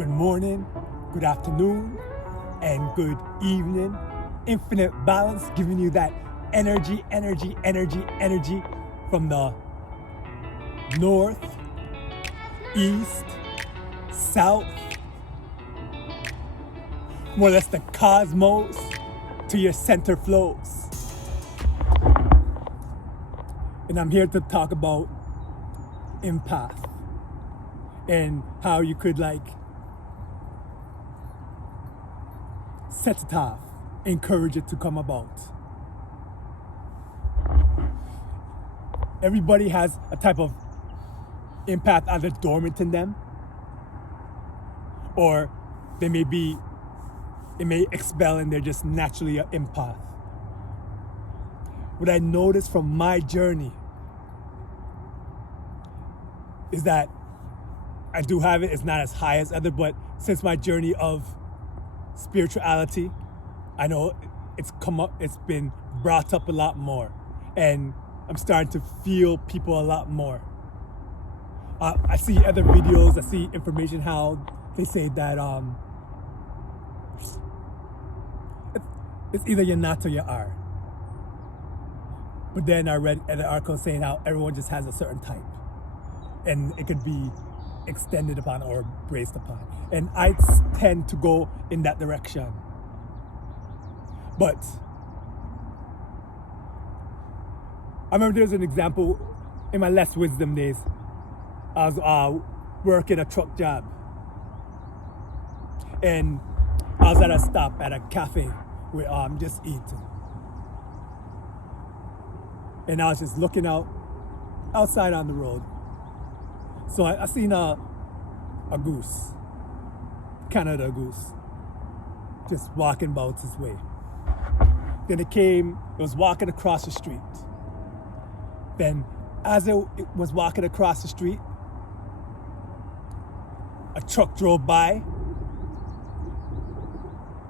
good morning, good afternoon, and good evening. Infinite balance, giving you that energy from the north, east, south, more or less the cosmos to your center flows. And I'm here to talk about empath and how you could set it off, encourage it to come about. Everybody has a type of empath either dormant in them, or it may expel and they're just naturally an empath. What I noticed from my journey is that I do have it. It's not as high as other, but since my journey of spirituality, I know it's been brought up a lot more, and I'm starting to feel people a lot more. I see other videos, I see information how they say that it's either you're not or you are. But then I read an article saying how everyone just has a certain type, and it could be extended upon or braced upon. And I tend to go in that direction. But I remember there's an example in my less wisdom days. I was working a truck job, and I was at a stop at a cafe where I'm just eating. And I was just looking outside on the road. So I seen a goose, Canada goose, just walking about his way. Then it was walking across the street. Then as it was walking across the street, a truck drove by,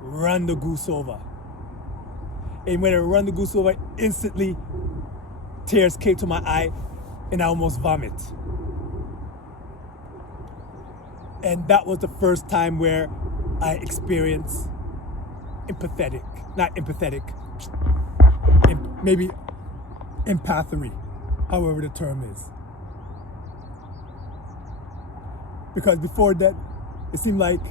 ran the goose over. And when it ran the goose over, instantly tears came to my eye and I almost vomit. And that was the first time where I experienced maybe empathy, however the term is. Because before that, it seemed like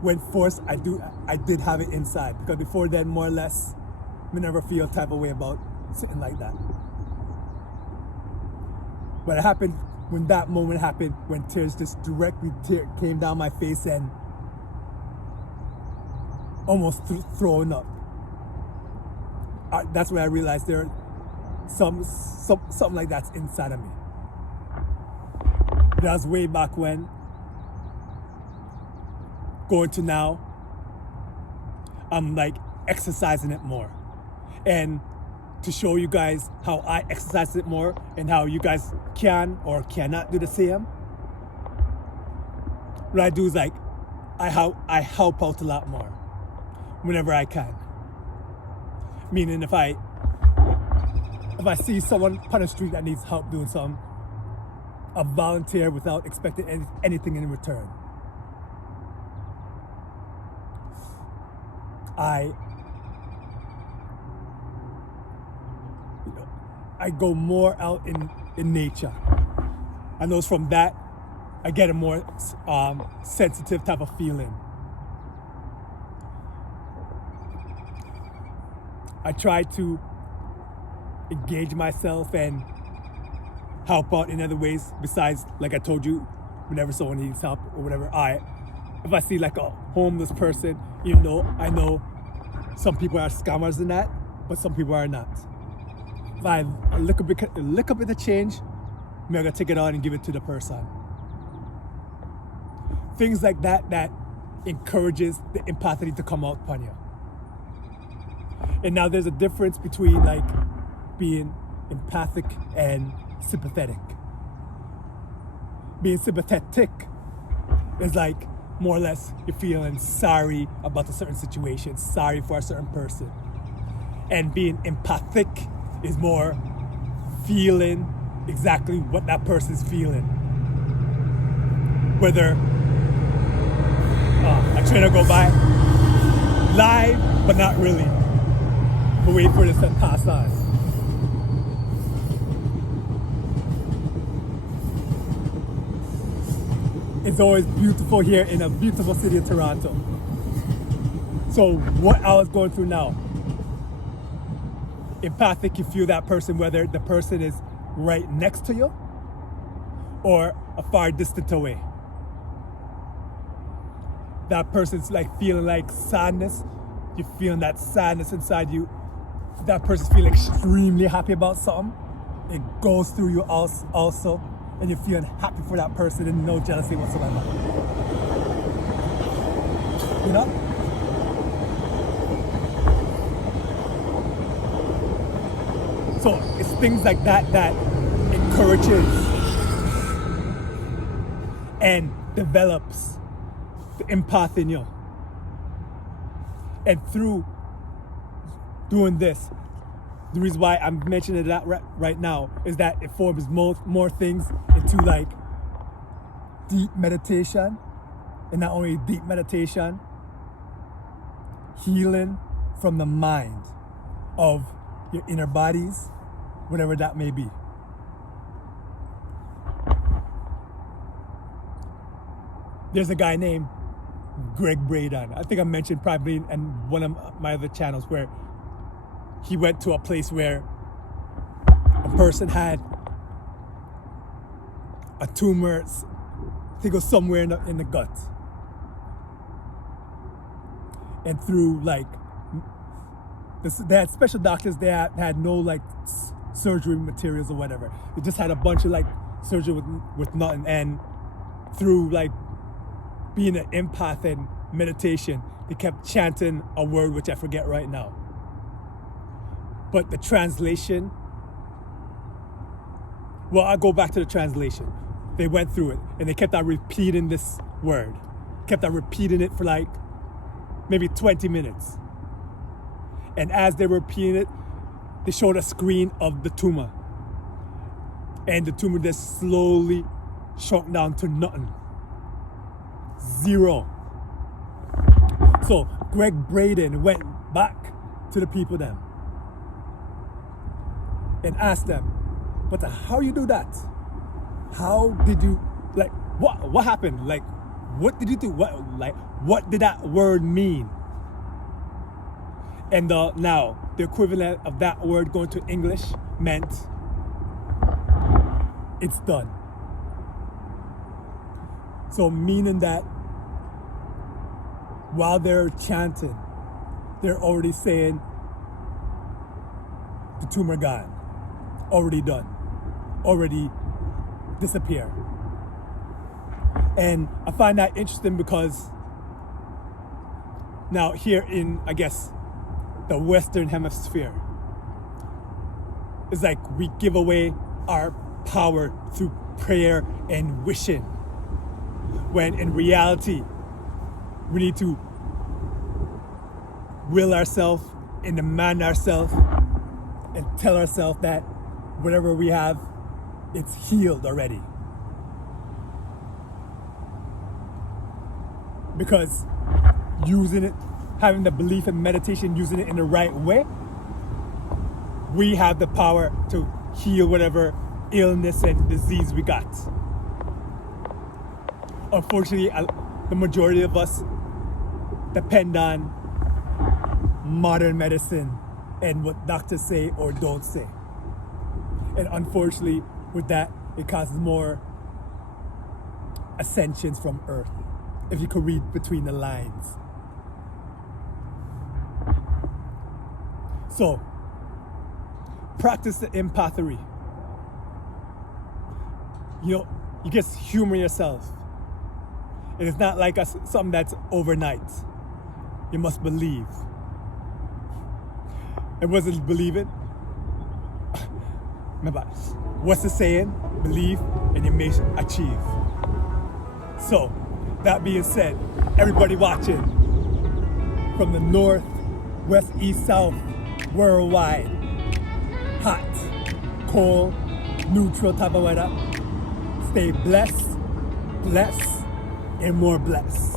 when forced, I did have it inside. Because before that, more or less, I never feel type of way about something like that. But it happened when that moment happened, when tears just directly came down my face and almost throwing up. That's when I realized there something like that's inside of me. That was way back when. Going to now, I'm exercising it more. And to show you guys how I exercise it more and how you guys can or cannot do the same, what I do is I help out a lot more whenever I can. Meaning if I see someone on the street that needs help doing something, I'll volunteer without expecting anything in return. I go more out in nature. I know from that, I get a more sensitive type of feeling. I try to engage myself and help out in other ways besides, like I told you, whenever someone needs help or whatever. If I see a homeless person, I know some people are scammers in that, but some people are not. If I look up at the change, I'm gonna take it out and give it to the person. Things like that encourages the empathy to come out upon you. And now there's a difference between being empathic and sympathetic. Being sympathetic is more or less you're feeling sorry about a certain situation, sorry for a certain person. And being empathic is more feeling exactly what that person's feeling. Whether A train will go by, live, but not really. But wait for this to pass on. It's always beautiful here in a beautiful city of Toronto. So what I was going through now, empathic, you feel that person, whether the person is right next to you or a far distant away. That person's like feeling like sadness. You're feeling that sadness inside you. That person's feeling extremely happy about something. It goes through you also. And you're feeling happy for that person and no jealousy whatsoever. You know? So it's things like that that encourages and develops the empath in you. And through doing this, the reason why I'm mentioning that right now is that it forms more things into like deep meditation, and not only deep meditation, healing from the mind of your inner bodies, whatever that may be. There's a guy named Greg Braden. I think I mentioned probably in one of my other channels where he went to a place where a person had a tumor, I think it was somewhere in the gut. And through like, they had special doctors, they had no like surgery materials or whatever. They just had a bunch of like surgery with nothing. And through like being an empath and meditation, they kept chanting a word which I forget right now. But the translation, well, I'll go back to the translation. They went through it and they kept on repeating this word. Kept on repeating it for like maybe 20 minutes. And as they were repeating it, they showed a screen of the tumor. And the tumor just slowly shrunk down to nothing. Zero. So Greg Braden went back to the people then and asked them, but how you do that? How did you, like, what happened? Like, what did you do? What did that word mean? And now, the equivalent of that word going to English meant, it's done. So meaning that while they're chanting, they're already saying, the tumor gone. Already done, already disappeared. And I find that interesting because now here in, I guess, the Western Hemisphere, it's like we give away our power through prayer and wishing, when in reality, we need to will ourselves and demand ourselves and tell ourselves that whatever we have, it's healed already. Because using it, having the belief in meditation, using it in the right way, we have the power to heal whatever illness and disease we got. Unfortunately, the majority of us depend on modern medicine and what doctors say or don't say. And unfortunately, with that, it causes more ascensions from Earth, if you could read between the lines. So, practice the empathy. You know, you just humor yourself. It is not like something that's overnight. You must believe. It wasn't believing. Remember, what's the saying? Believe and you may achieve. So, that being said, everybody watching from the north, west, east, south, worldwide, hot, cold, neutral type of weather, stay blessed, and more blessed.